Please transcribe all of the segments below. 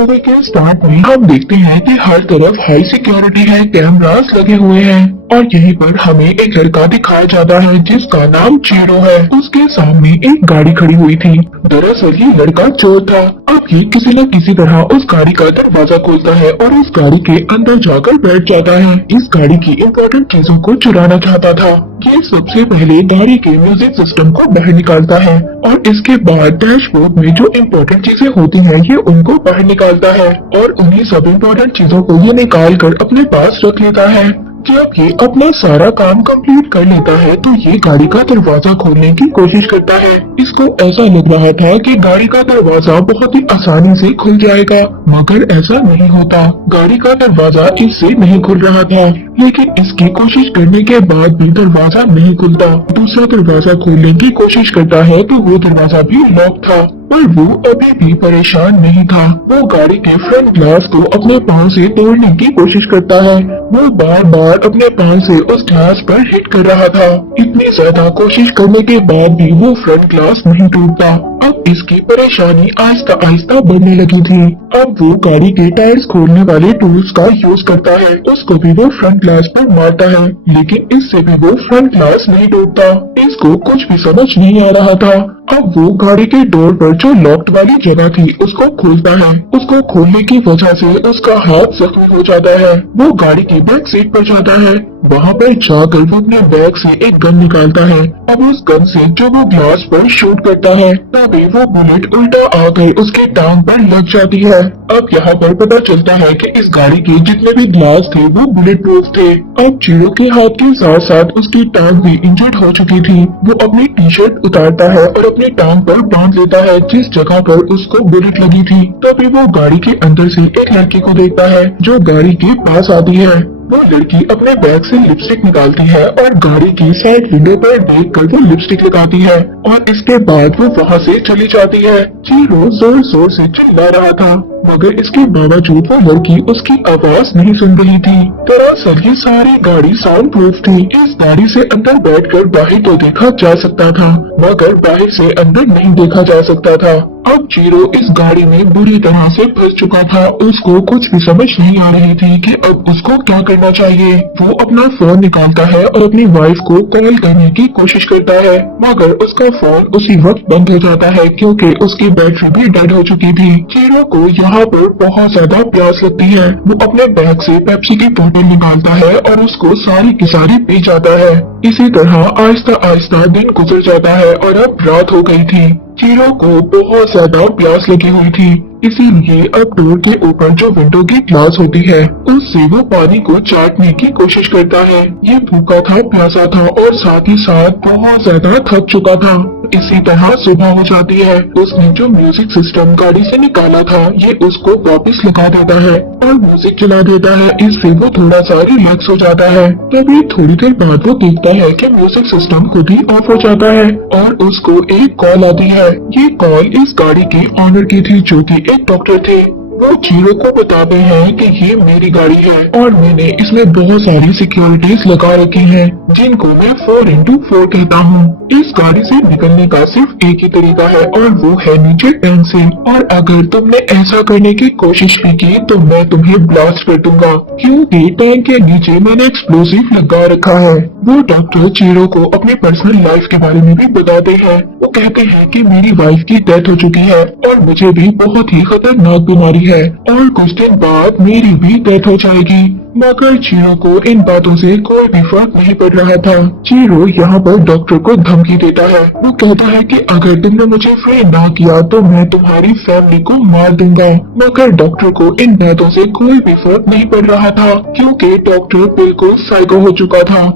Movie के start में हम देखते हैं कि हर तरफ हाई सिक्योरिटी है, कैमरास लगे हुए हैं और यहीं पर हमें एक लड़का दिखाया जाता है जिसका नाम चीरो है। उसके सामने एक गाड़ी खड़ी हुई थी। दरअसल ये लड़का चोर था। अब ये किसी न किसी तरह उस गाड़ी का दरवाजा खोलता है और उस गाड़ी के अंदर जाकर बैठ जाता है। इस गाड़ी की इम्पोर्टेंट चीजों को चुराना चाहता था। ये सबसे पहले गाड़ी के म्यूजिक सिस्टम को बाहर निकालता है और इसके बाद डैशबोर्ड में जो इम्पोर्टेंट चीजें होती हैं ये उनको बाहर निकालता है और उन्हीं सब इम्पोर्टेंट चीजों को ये निकाल कर अपने पास रख लेता है। जब ये अपना सारा काम कंप्लीट कर लेता है तो ये गाड़ी का दरवाजा खोलने की कोशिश करता है। इसको ऐसा लग रहा था कि गाड़ी का दरवाजा बहुत ही आसानी से खुल जाएगा, मगर ऐसा नहीं होता। गाड़ी का दरवाजा इससे नहीं खुल रहा था, लेकिन इसकी कोशिश करने के बाद भी दरवाजा नहीं खुलता। दूसरा दरवाजा खोलने की कोशिश करता है तो वो दरवाजा भी लॉक था, पर वो अभी भी परेशान नहीं था। वो गाड़ी के फ्रंट ग्लास को अपने पांव से तोड़ने की कोशिश करता है। वो बार बार अपने पांव से उस ग्लास पर हिट कर रहा था। इतनी ज्यादा कोशिश करने के बाद भी वो फ्रंट ग्लास नहीं टूटता। अब इसकी परेशानी आहिस्ता आहिस्ता बढ़ने लगी थी। अब वो गाड़ी के टायर्स खोलने वाले टूल्स का यूज करता है। उसको भी वो फ्रंट ग्लास पर मारता है, लेकिन इससे भी वो फ्रंट ग्लास नहीं टूटता। इसको कुछ भी समझ नहीं आ रहा था। अब वो गाड़ी के डोर पर जो लॉक्ड वाली जगह थी उसको खोलता है। उसको खोलने की वजह से उसका हाथ जख्मी हो जाता है। वो गाड़ी की बैक सीट पर जाता है। वहाँ पर जाकर वो अपने बैग से एक गन निकालता है। अब उस गन से जो वो ग्लास पर शूट करता है तभी वो बुलेट उल्टा आकर उसकी टांग पर लग जाती है। अब यहाँ पर पता चलता है कि इस गाड़ी के जितने भी ग्लास थे वो बुलेट प्रूफ थे। अब चीरो के हाथ के साथ साथ उसकी टांग भी इंजर्ड हो चुकी थी। वो अपनी टी शर्ट उतारता है और अपनी टांग पर बांध लेता है जिस जगह पर उसको बुलेट लगी थी। तभी वो गाड़ी के अंदर से एक लड़की को देखता है जो गाड़ी के पास आती है। वो लड़की अपने बैग से लिपस्टिक निकालती है और गाड़ी की साइड विंडो पर देखकर वो लिपस्टिक लगाती है और इसके बाद वो वहाँ से चली जाती है। चीरो जोर जोर से चिल्ला रहा था, मगर इसके बावजूद वो लड़की उसकी आवाज नहीं सुन रही थी। दरअसल ये सारी गाड़ी साउंड प्रूफ थी। इस गाड़ी से अंदर बैठकर बाहर तो देखा जा सकता था, मगर बाहर से अंदर नहीं देखा जा सकता था। अब चीरो इस गाड़ी में बुरी तरह से फंस चुका था। उसको कुछ भी समझ नहीं आ रही थी कि अब उसको क्या करना चाहिए। वो अपना फोन निकालता है और अपनी वाइफ को कॉल करने की कोशिश करता है, मगर उसका फोन उसी वक्त बंद हो जाता है क्योंकि उसकी बैटरी भी डेड हो चुकी थी। चीरो को यहाँ पर बहुत ज्यादा प्यास लगती है। वो अपने बैग से पेप्सी की बोतल निकालता है और उसको सारी की सारी पी जाता है। इसी तरह आहिस्ता आहिस्ता दिन गुजर जाता है और अब रात हो गई थी। चीरो को बहुत ज्यादा प्यास लगी हुई थी, इसीलिए अब डोर के ऊपर जो विंडो की ग्लास होती है उससे वो पानी को चाटने की कोशिश करता है। ये भूखा था, प्यासा था और साथ ही साथ बहुत ज्यादा थक चुका था। इसी तरह सुबह हो जाती है। उसने जो म्यूजिक सिस्टम गाड़ी से निकाला था ये उसको वापस लगा देता है और म्यूजिक चला देता है। इससे वो थोड़ा सा रिलैक्स हो जाता है। तभी थोड़ी देर बाद वो देखता है कि म्यूजिक सिस्टम खुद ही ऑफ हो जाता है और उसको एक कॉल आती है। ये कॉल इस गाड़ी के ऑनर की थी जो कि एक डॉक्टर थे। वो चीरो को बताते हैं कि ये मेरी गाड़ी है और मैंने इसमें बहुत सारी सिक्योरिटीज लगा रखी हैं, जिनको मैं 4x4 कहता हूँ। इस गाड़ी से निकलने का सिर्फ एक ही तरीका है और वो है नीचे टैंक से, और अगर तुमने ऐसा करने की कोशिश भी की तो मैं तुम्हें ब्लास्ट कर दूंगा क्योंकि टैंक के नीचे मैंने एक्सप्लोसिव लगा रखा है। वो डॉक्टर चीरो को अपनी पर्सनल लाइफ के बारे में भी बताते हैं। वो कहते हैं कि मेरी वाइफ की डेथ हो चुकी है और मुझे भी बहुत ही खतरनाक बीमारी है और कुछ दिन बाद मेरी भी डेथ हो जाएगी। मगर चीरो को इन बातों से कोई भी फर्क नहीं पड़ रहा था। चीरो यहाँ पर डॉक्टर को धमकी देता है। वो कहता है कि अगर तुमने मुझे फ्री ना किया तो मैं तुम्हारी फैमिली को मार दूंगा। मगर डॉक्टर को इन बातों से कोई भी फर्क नहीं पड़ रहा था क्योंकि डॉक्टर बिल्कुल साइको हो चुका था।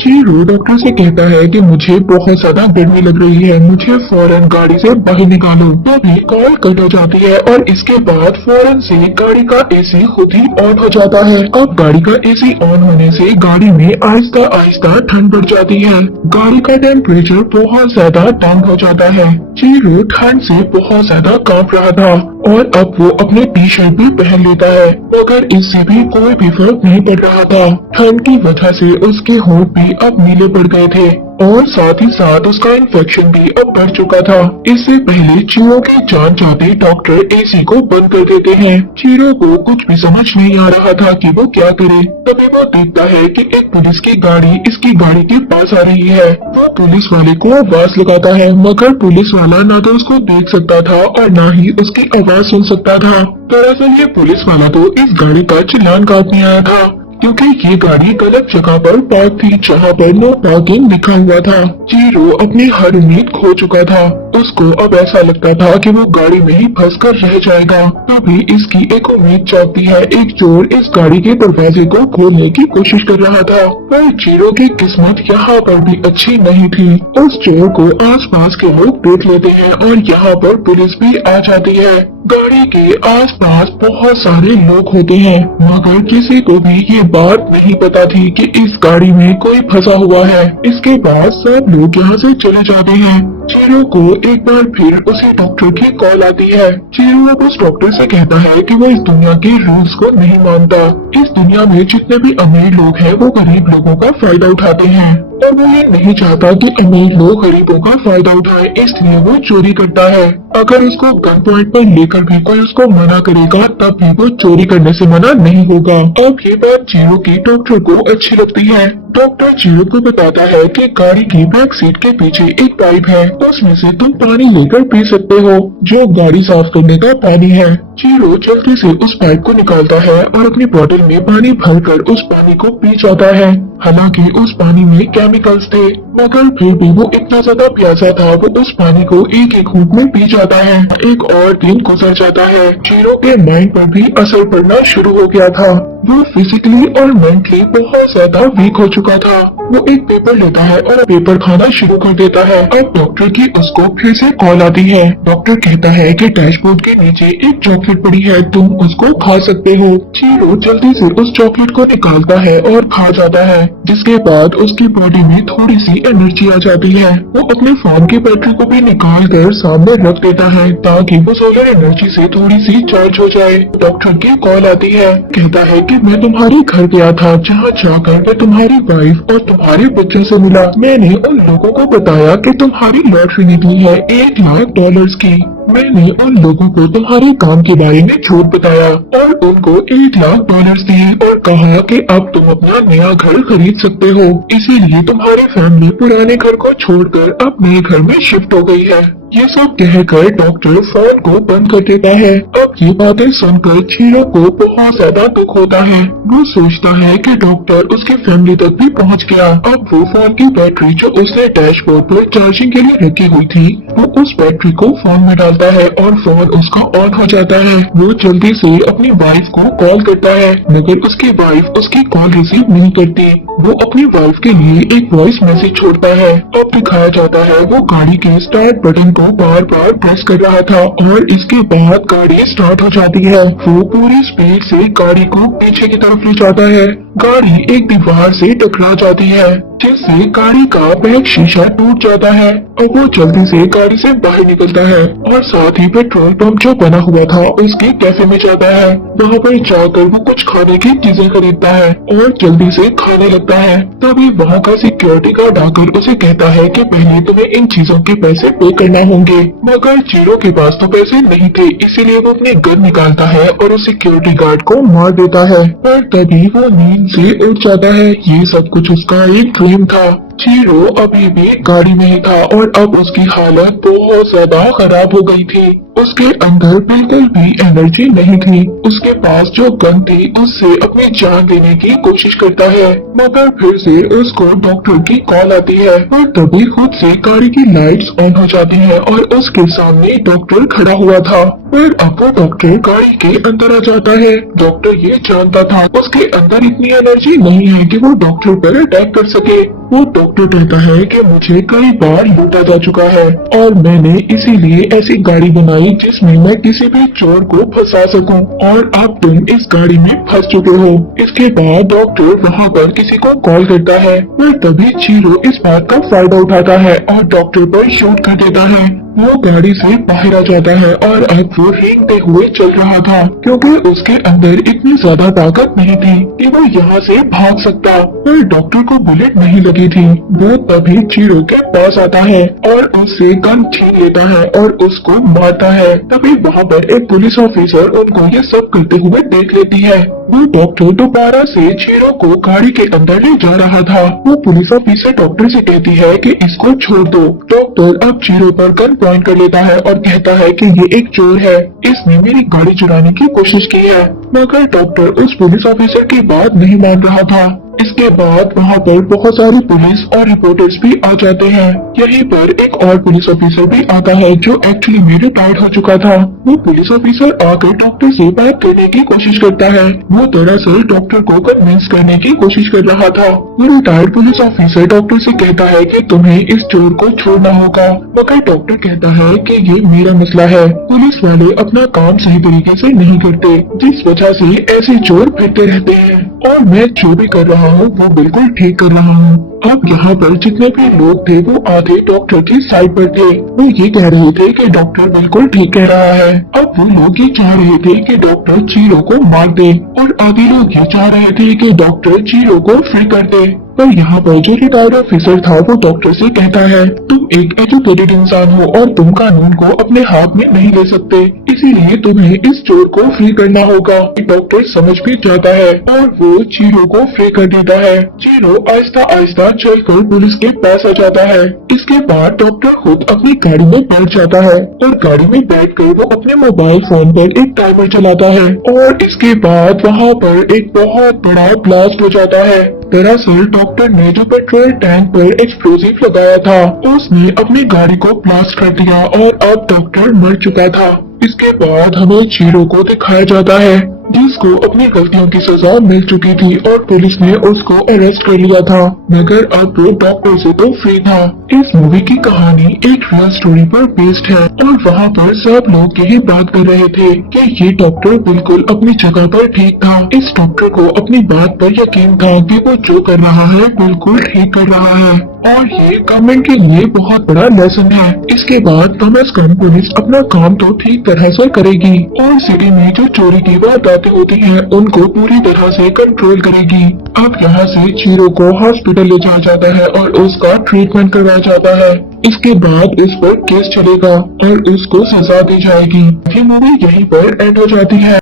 चीरो डॉक्टर से कहता है कि मुझे बहुत ज्यादा गर्मी लग रही है, मुझे फौरन गाड़ी से बाहर निकालो। तभी कॉल कट हो जाती है और इसके बाद फौरन से गाड़ी का एसी खुद ही ऑन हो जाता है। अब गाड़ी का एसी ऑन होने से गाड़ी में आहिस्ता आहिस्ता ठंड बढ़ जाती है। गाड़ी का टेम्परेचर बहुत ज्यादा डाउन हो जाता है। चीरो ठंड से बहुत ज्यादा कांप रहा था और अब वो अपने टी शर्ट भी पहन लेता है, मगर इससे भी कोई भी फर्क नहीं पड़ रहा था। ठंड की वजह से उसके होंठ भी अब नीले पड़ गए थे और साथ ही साथ उसका इन्फेक्शन भी अब बढ़ चुका था। इससे पहले चीरो की जान चाहते डॉक्टर एसी को बंद कर देते हैं। चीरो को कुछ भी समझ नहीं आ रहा था कि वो क्या करे। तभी वो देखता है कि एक पुलिस की गाड़ी इसकी गाड़ी के पास आ रही है। वो पुलिस वाले को आवाज लगाता है, मगर पुलिस वाला ना तो उसको देख सकता था और ना ही उसकी आवाज सुन सकता था। दरअसल ये पुलिस वाला तो इस गाड़ी का चालान काटने आया था, क्योंकि ये गाड़ी गलत जगह पर पार्क थी जहाँ पर नो पार्किंग लिखा हुआ था। चीरो अपनी हर उम्मीद खो चुका था। उसको अब ऐसा लगता था कि वो गाड़ी में ही फंस कर रह जाएगा। तभी इसकी एक उम्मीद जागती है। एक चोर इस गाड़ी के दरवाजे को खोलने की कोशिश कर रहा था, पर चीरो की किस्मत यहाँ पर भी अच्छी नहीं थी। उस चोर को आसपास के लोग देख लेते हैं और यहाँ पर पुलिस भी आ जाती है। गाड़ी के आसपास बहुत सारे लोग होते हैं, मगर किसी को भी ये बात नहीं पता थी कि इस गाड़ी में कोई फंसा हुआ है। इसके बाद सब लोग यहाँ से चले जाते हैं। चीरो को एक बार फिर उसी डॉक्टर की कॉल आती है। चीरो अब उस डॉक्टर से कहता है कि वो इस दुनिया के रूल्स को नहीं मानता। इस दुनिया में जितने भी अमीर लोग हैं वो गरीब लोगों का फायदा उठाते हैं, और वो ये नहीं चाहता कि अमीर लोग गरीबों का फायदा उठाए, इसलिए वो चोरी करता है। अगर उसको गन पॉइंट पर लेकर भी कोई उसको मना करेगा तब भी वो चोरी करने से मना नहीं होगा। अब ये बात चीरो की डॉक्टर को अच्छी लगती है। डॉक्टर चीरो को बताता है कि गाड़ी की बैक सीट के पीछे एक पाइप है, उसमें से तुम पानी लेकर पी सकते हो, जो गाड़ी साफ करने का पानी है। चीरो जल्दी से उस पाइप को निकालता है और अपनी बोतल में पानी भरकर उस पानी को पी जाता है। हालांकि उस पानी में केमिकल्स थे, मगर फिर भी वो इतना ज्यादा प्यासा था, वो उस पानी को एक एक घूंट में पी जाता है। एक और दिन गुजर जाता है। चीरो के माइंड पर भी असर पड़ना शुरू हो गया था। वो फिजिकली और मेंटली बहुत ज्यादा वीक हो चुका था। वो एक पेपर लेता है और पेपर खाना शुरू कर देता है। अब डॉक्टर की उसको फिर से कॉल आती है। डॉक्टर कहता है कि डैशबोर्ड के नीचे एक चॉकलेट पड़ी है, तुम उसको खा सकते हो। चीरो जल्दी से उस चॉकलेट को निकालता है और खा जाता है, जिसके बाद उसकी बॉडी में थोड़ी सी एनर्जी आ जाती है। वो अपने फोन की बैटरी को भी निकाल कर सामने रख देता है ताकि वो सोलर एनर्जी से थोड़ी सी चार्ज हो जाए। डॉक्टर की कॉल आती है। कहता है कि मैं तुम्हारे घर गया था, जहाँ जाकर मैं तुम्हारी वाइफ और तुम्हारे बच्चों से मिला। मैंने उन लोगों को बताया कि तुम्हारी लॉटरी निकली है $1,00,000 की। मैंने उन लोगों को तुम्हारे काम के बारे में झूठ बताया और उनको $1,00,000 दिए और कहा कि अब तुम अपना नया घर खरीद सकते हो। इसीलिए तुम्हारी फैमिली पुराने घर को छोड़कर अब नए घर में शिफ्ट हो गई है। ये सब कहकर डॉक्टर फोन को बंद कर देता है। अब ये बातें सुनकर चीरो को बहुत ज्यादा दुख होता है। वो सोचता है कि डॉक्टर उसकी फैमिली तक भी पहुंच गया। अब वो फोन की बैटरी जो उसने डैशबोर्ड पर चार्जिंग के लिए रखी हुई थी, वो उस बैटरी को फोन में डालता है और फोन उसका ऑन हो जाता है। वो जल्दी से अपनी वाइफ को कॉल करता है, मगर उसकी वाइफ उसकी कॉल रिसीव नहीं करती। वो अपनी वाइफ के लिए एक वॉइस मैसेज छोड़ता है। अब दिखाया जाता है वो गाड़ी के स्टार्ट बटन को बार बार प्रेस कर रहा था और इसके बाद गाड़ी स्टार्ट हो जाती है। वो पूरी स्पीड से गाड़ी को पीछे की तरफ ले जाता है। गाड़ी एक दीवार से टकरा जाती है, जिससे गाड़ी का बैक शीशा टूट जाता है और वो जल्दी से गाड़ी से बाहर निकलता है और साथ ही पेट्रोल पंप जो बना हुआ था उसके कैफे में जाता है। वहाँ पर जाकर वो कुछ खाने की चीजें खरीदता है और जल्दी से खाने लगता है। तभी वहाँ का सिक्योरिटी गार्ड आकर उसे कहता है कि पहले तुम्हें इन चीजों के पैसे पे करना होंगे, मगर चीरो के पास तो पैसे नहीं थे, इसीलिए वो अपनी गन निकालता है और उस सिक्योरिटी गार्ड को मार देता है। पर तभी वो नींद से उठ जाता है। ये सब कुछ उसका एक ड्रीम था। चीरो अभी भी गाड़ी में ही था और अब उसकी हालत बहुत ज्यादा खराब हो गई थी। उसके अंदर बिल्कुल भी एनर्जी नहीं थी। उसके पास जो गन थी उससे अपनी जान देने की कोशिश करता है, मगर फिर से उसको डॉक्टर की कॉल आती है और तभी खुद से गाड़ी की लाइट्स ऑन हो जाती है और उसके सामने डॉक्टर खड़ा हुआ था। पर अब वो डॉक्टर गाड़ी के अंदर आ जाता है। डॉक्टर ये जानता था उसके अंदर इतनी एनर्जी नहीं है कि वो डॉक्टर पर अटैक कर सके। वो डॉक्टर कहता है कि मुझे कई बार लूटा जा चुका है और मैंने इसीलिए ऐसी गाड़ी बनाई जिसमें मैं किसी भी चोर को फंसा सकूं, और अब तुम इस गाड़ी में फंस चुके हो। इसके बाद डॉक्टर वहाँ पर किसी को कॉल करता है, पर तभी चीरो इस बात का फायदा उठाता है और डॉक्टर पर शूट कर देता है। वो गाड़ी से बाहर आ जाता है और अब वो रेंगते हुए चल रहा था क्योंकि उसके अंदर इतनी ज्यादा ताकत नहीं थी कि वो यहाँ से भाग सकता। पर डॉक्टर को बुलेट नहीं लगी थी। वो तभी चीरो के पास आता है और उससे गन छीन लेता है और उसको मारता है। तभी वहाँ पर एक पुलिस ऑफिसर उनको ये सब करते हुए देख लेती है। वो डॉक्टर दोबारा से चीरो को गाड़ी के अंदर ले जा रहा था। वो पुलिस ऑफिसर डॉक्टर से कहती है कि इसको छोड़ दो। डॉक्टर अब चीरो पर गन पॉइंट कर लेता है और कहता है कि ये एक चोर है, इसने मेरी गाड़ी चुराने की कोशिश की है। मगर डॉक्टर उस पुलिस ऑफिसर की बात नहीं मान रहा था। इसके बाद वहाँ पर बहुत सारी पुलिस और रिपोर्टर्स भी आ जाते हैं। यहीं पर एक और पुलिस ऑफिसर भी आता है जो एक्चुअली में रिटायर्ड हो चुका था। वो पुलिस ऑफिसर आकर डॉक्टर से बात करने की कोशिश करता है। वो दरअसल डॉक्टर को कन्विंस करने की कोशिश कर रहा था। वो रिटायर्ड पुलिस ऑफिसर डॉक्टर से कहता है कि तुम्हें इस चोर को छोड़ना होगा। मगर डॉक्टर कहता है कि ये मेरा मसला है, पुलिस वाले अपना काम सही तरीके से नहीं करते, जिस वजह से ऐसे चोर फिरते रहते हैं और मैं जो भी कर रहा हूँ वो बिल्कुल ठीक कर रहा हूँ। अब यहाँ पर जितने भी लोग थे वो आधे डॉक्टर की साइड पर थे। वो ये कह रहे थे कि डॉक्टर बिल्कुल ठीक कह रहा है। अब वो लोग ये चाह रहे थे कि डॉक्टर चीरो को मार दे और आधे लोग ये चाह रहे थे कि डॉक्टर चीरो को फ्री कर दे। पर यहाँ पर जो रिटायर्ड ऑफिसर था वो डॉक्टर से कहता है, तुम एक एजुकेटेड इंसान हो और तुम कानून को अपने हाथ में नहीं ले सकते, इसीलिए तुम्हें इस चोर को फ्री करना होगा। डॉक्टर समझ भी जाता है और वो चीरो को फ्री कर देता है। चीरो आहिस्ता आहिस्ता चलकर पुलिस के पास आ जाता है। इसके बाद डॉक्टर खुद अपनी गाड़ी में बैठ जाता है और गाड़ी में बैठकर वो अपने मोबाइल फोन पर एक टाइमर चलाता है और इसके बाद वहाँ पर एक बहुत बड़ा ब्लास्ट हो जाता है। दरअसल डॉक्टर ने जो पेट्रोल टैंक पर एक्सप्लोजिव लगाया था उसने अपनी गाड़ी को ब्लास्ट कर दिया और अब डॉक्टर मर चुका था। इसके बाद हमें चीरो को दिखाया जाता है जिसको अपनी गलतियों की सजा मिल चुकी थी और पुलिस ने उसको अरेस्ट कर लिया था, मगर अब वो डॉक्टर से तो फ्री था। इस मूवी की कहानी एक रियल स्टोरी पर बेस्ड है और वहाँ पर सब लोग यही बात कर रहे थे कि ये डॉक्टर बिल्कुल अपनी जगह पर ठीक था। इस डॉक्टर को अपनी बात पर यकीन था कि वो जो कर रहा है बिल्कुल ठीक कर रहा है और ये गवर्नमेंट के लिए बहुत बड़ा लेसन है। इसके बाद कम से कम पुलिस अपना काम तो ठीक तरह से करेगी और सिटी में जो चोरी की वारदातें होती हैं उनको पूरी तरह से कंट्रोल करेगी। अब यहाँ से चीरो को हॉस्पिटल ले जाया जाता है और उसका ट्रीटमेंट करवाया जाता है। इसके बाद इस पर केस चलेगा और उसको सजा दी जाएगी। ये मूवी यहीं पर एंड हो जाती है।